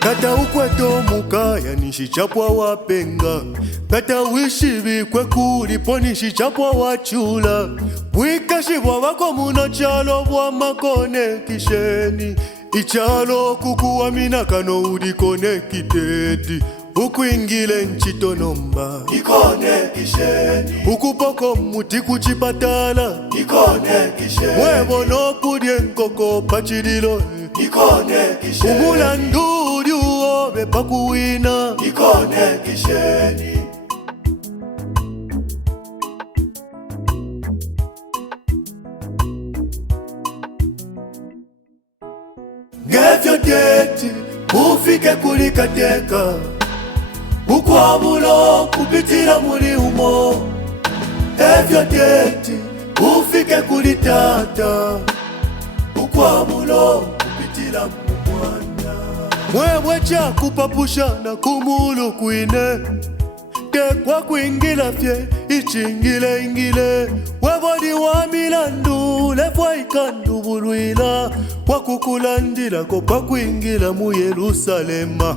Kata ukweto mukaya nishichapwa wapenga. Kata wishibi kwe kulipo nishichapwa wachula. Wikashibwa wako muna chalo bwa makone kisheni. Ichalo kukuwa minakano udikone kiteti. Ukuingile nchito nomba ikone kisheni. Ukupoko muti kuchipatala ikone kisheni. Webo no kudye nkoko pachidilo ikone kisheni. Umula ndudi uobe pakuwina ikone kisheni. Ngevyo deti ufike kulikateka. Ukwamulo kupitila muli umo. Evyo deti ufike kulitata. Ukwamulo kupitila mumwana. Mwewe cha kupapusha na kumulu kuine. Tekwa kuingila fye ichingile ingile. Webodi wa milandu lefwa ikandu bulwila. Wakukulandila kopa kuingila mu Yerusalema.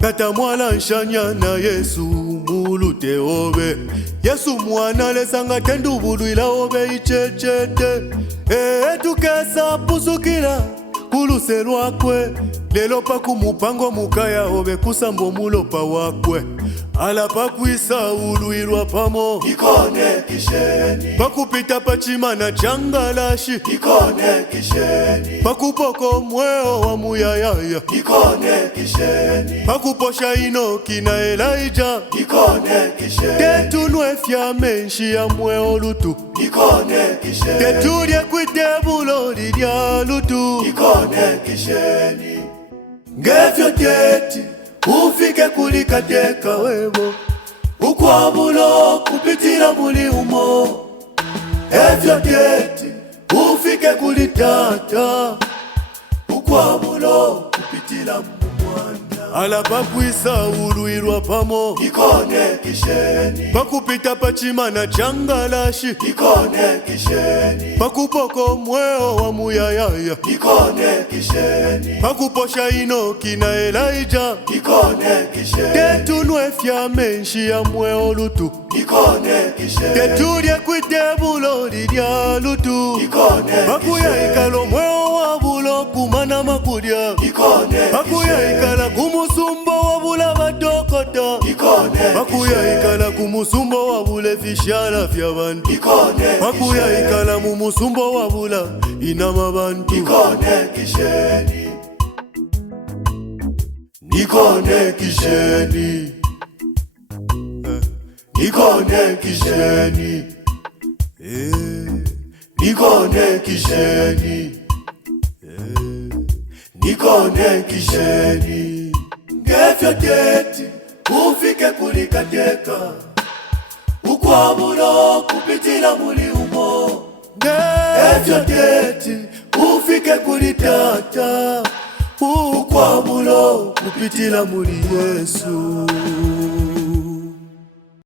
Kata mwala nshanya na Yesu mulute obe. Yesu mwana lesanga tendu bulwila obe ichechete. Tukesa pusukila kuluse lwakwe. Lelo paku mupango mukaya obe kusambo mulopa wakwe. Ala pakwisa uluilwa pamo ikone kisheni. Pakupita pachimana changalashi ikone kisheni. Pakupoko mweo wa muyayaya ikone kisheni. Pakuposha Inoki na Elijah ikone kisheni. Tetunwe fya menshi ya mweo lutu ikone kisheni. Tetudye kwitebulo lidya lutu ikone kisheni. Ngevyo deti ufike kulikateka webo. Ukwamulo kupitila muli umo. Evyo deti ufike kulitata. Ukwamulo kupitila mumwana. Ala pakwisa uluilwa pamo ikone kisheni. Pakupita pachimana changalashi ikone kisheni. Pakupoko mweo wa muyayaya ikone kisheni. Pakuposha Inoki na Elijah ikone kisheni. Tetunwe fya menshi ya mweo lutu ikone kisheni. Tetudye kwitebulo lidya lutu ikone kisheni. Pakuya ikalo mweo wabulo kumana makudya ikone kisheni. Pakuya ikala kumusumbo wabula badokota ikone kisheni. Pakuya ikala kumusumbo wabule vishala vya bantu ikone kisheni. Pakuya ikala mumusumbo wabula inama bantu ikone kisheni. Nikone kisheni. Nikone kisheni. Nikone kisheni. Nikone kisheni. Ngevyo deti ufike kulikateka. Ukwamulo kupitila muli umo. Ngevyo deti ufike kulitata. Ukwamulo kupitila muli Yesu.